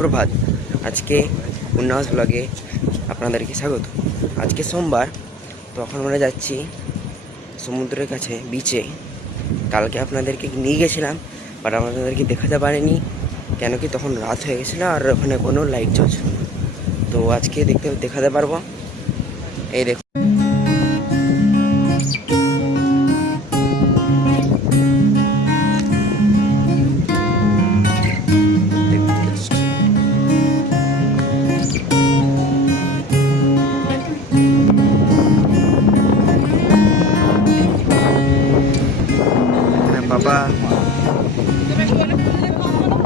সুপ্রভাত। আজকে উন্নাস ব্লগে আপনাদেরকে স্বাগত। আজকে সোমবার, তো এখন আমরা যাচ্ছি সমুদ্রের কাছে বিচে। কালকে আপনাদেরকে নিয়ে গেছিলাম, বাট আপনাদেরকে দেখাতে পারিনি, কেন কি তখন রাত হয়ে গেছিলো আর ওখানে কোনো লাইট জ্বলছিল না। তো আজকে দেখাতে পারবো। এই দেখুন, বাবা,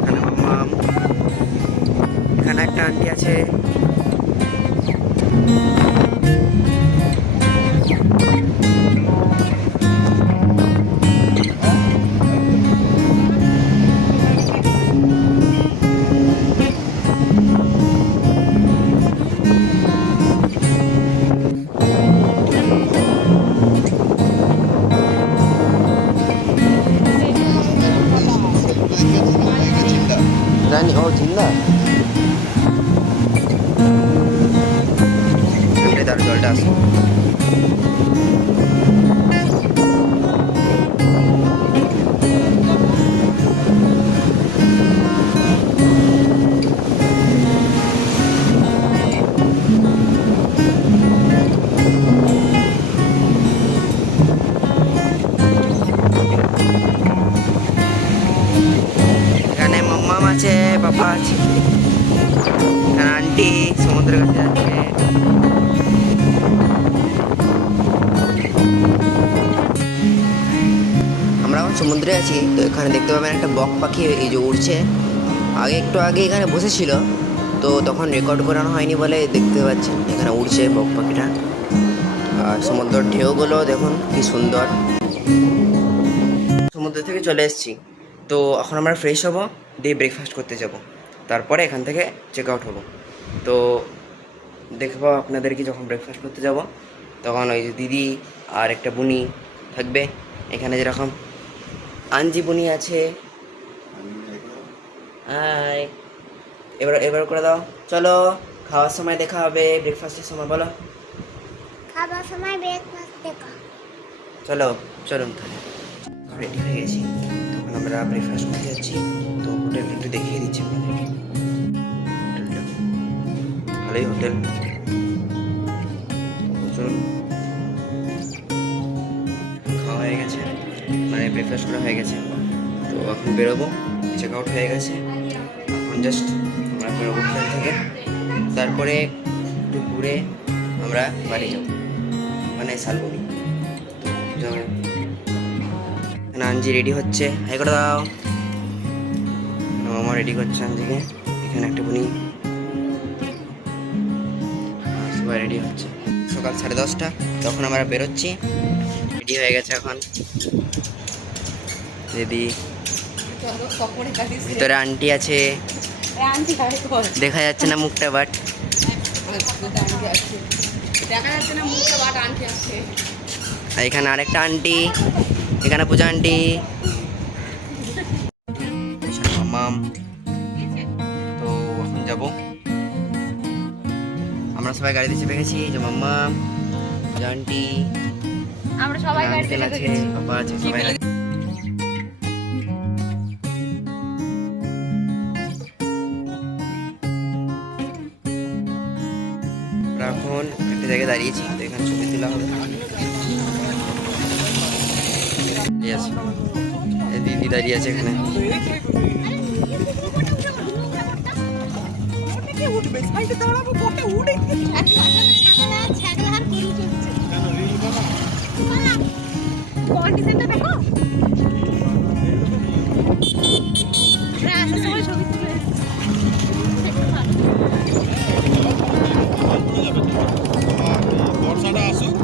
এখানে মাম্মাম, এখানে একটা আন্টি আছে। জানি ও জিন্দা, তার জলটা আসে। এখানে মাম্মাম আছে, বাবা আছে, এখানে আন্টি সমুদ্রের কাছে যাচ্ছে। আমরা এখন সমুদ্রে আছি, তো এখানে দেখতে পাবেন একটা বক পাখি এই যে উড়ছে। একটু আগে এখানে বসেছিল, তো তখন রেকর্ড করানো হয়নি বলে দেখতে পাচ্ছেন এখানে উড়ছে বক পাখিটা। আর সমুদ্রের ঢেউগুলো দেখুন কি সুন্দর। সমুদ্র থেকে চলে এসেছি, তো এখন আমরা ফ্রেশ হব, দিয়ে ব্রেকফাস্ট করতে যাব, তারপরে এখান থেকে চেক আউট হবো। তো দেখবো আপনাদেরকে যখন ব্রেকফাস্ট করতে যাব, তখন ওই যে দিদি আর একটা বুনি থাকবে। এখানে যেরকম আঞ্জি বুনি আছে। হাই, এবার করে দাও। চলো, খাওয়ার সময় দেখা হবে, ব্রেকফাস্টের সময় বলো। খাবার সময় ব্রেকফাস্ট দেখা। চলো চলুন, রেডি হয়ে গেছি, তখন আমরা ব্রেকফাস্ট করতে যাচ্ছি। তো হোটেল একটু দেখিয়ে দিচ্ছি আপনাদেরকে। হোটেলটা ভালোই হোটেল, চলুন। খাওয়া হয়ে গেছে, মানে ব্রেকফাস্ট করা হয়ে গেছে, তো এখন বেরোবো। চেক আউট হয়ে গেছে, এখন জাস্ট আমরা বেরোবো হোটেল থেকে। তারপরে একটু ঘুরে আমরা বাড়ি যাবো, মানে শালবনি। তো আঞ্জি রেডি হচ্ছে, হাই করে দাও। মামা রেডি করছে আঞ্জিকে। এখানে একটা বুনি, সবাই রেডি হচ্ছে। সকাল 10:30, তখন আমরা বেরোচ্ছি, রেডি হয়ে গেছে এখন দিদি। ভিতরে আন্টি আছে, দেখা যাচ্ছে না মুখটা, বাট এখানে আরেকটা আন্টি, এখানে পূজা আন্টি, মামাম। তো এখন যাবো, আমরা সবাই গাড়িতে চেপে গেছি। যে মাম্মাম, পূজা আন্টি, আমরা সবাই গাড়িতে আছে, বাবা আছে, সবাই এখন একটা জায়গায় দাঁড়িয়েছি, তো এখানে ছবি তোলা হবে। দিদি দাঁড়িয়ে আছে এখানে। বর্ষাটা আসুক,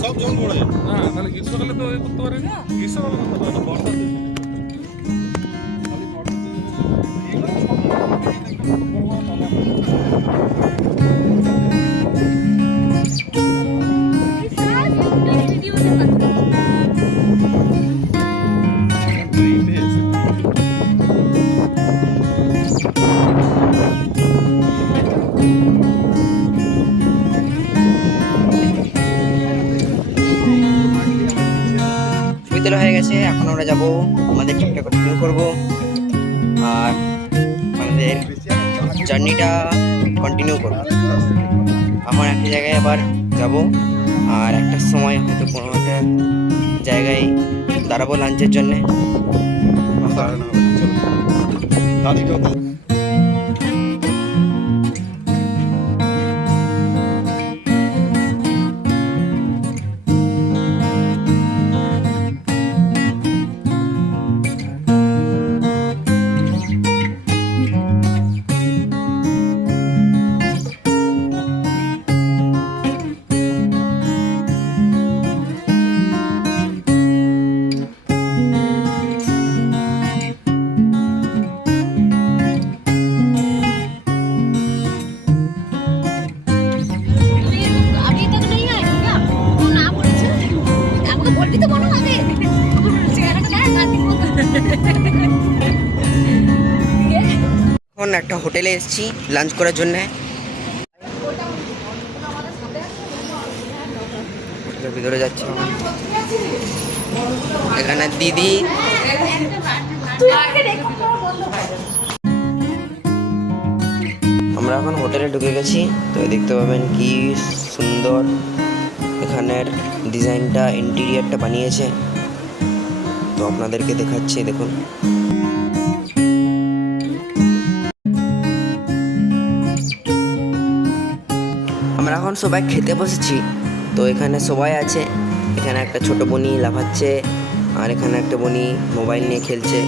সব জল পড়ে যাবে। না তাহলে গ্রীষ্মকালে তো করতে পারে না, গ্রীষ্মকালে করতে পারে না, বর্ষা তোলা হয়ে গেছে। এখন আমরা যাব আমাদের ট্রিপটা কন্টিনিউ করব আর আমাদের জার্নিটা কন্টিনিউ করব। এখন একটা জায়গায় আবার যাব আর একটা সময় হয়তো কোনো একটা জায়গায় দাঁড়াবো লাঞ্চের জন্যে। अभी तक नहीं आए हो क्या? वो ना बोले छे। आपको बोल भी तो बोलो आगे। चेहरा का क्या है? এখন একটা হোটেলে এসেছি লাঞ্চ করার জন্যে। হোটেলের ভিতরে যাচ্ছি আমরা। এখানে দিদি আমরা এখন হোটেলে ঢুকে গেছি। তো দেখতে পাবেন কি সুন্দর এখানের ডিজাইনটা, ইন্টেরিয়ারটা বানিয়েছে। তো আপনাদেরকে দেখাচ্ছি, দেখুন। আমরা এখন সবাই খেতে বসেছি। তো এখানে সবাই আছে। এখানে একটা ছোট বনি লাফাচ্ছে আর এখানে একটা বনি মোবাইল নিয়ে খেলছে।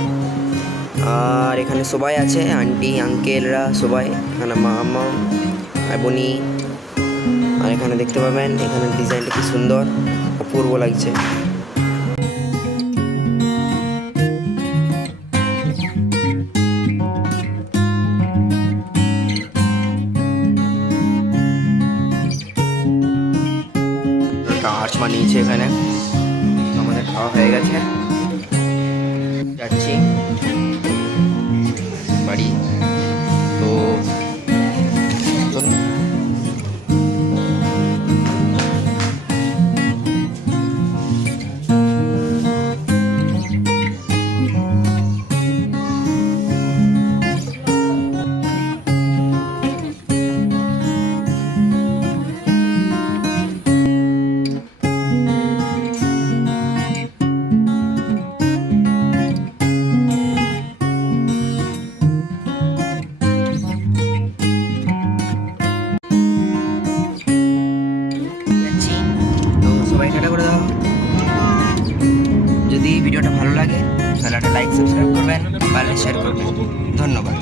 আর এখানে সবাই আছে, আন্টি আঙ্কেলরা সবাই, এখানে মামা আর বনি। আর এখানে দেখতে পাবেন এখানে ডিজাইনটা কি সুন্দর, অপূর্ব লাগছে। আর্চ বানিয়েছে এখানে। আমাদের খাওয়া হয়ে গেছে, যাচ্ছি বাড়ি। তো চলুন। সবাই টাটা করে দাও। যদি ভিডিওটা ভালো লাগে তাহলে একটা লাইক সাবস্ক্রাইব করবেন, পারলে শেয়ার করবেন। ধন্যবাদ।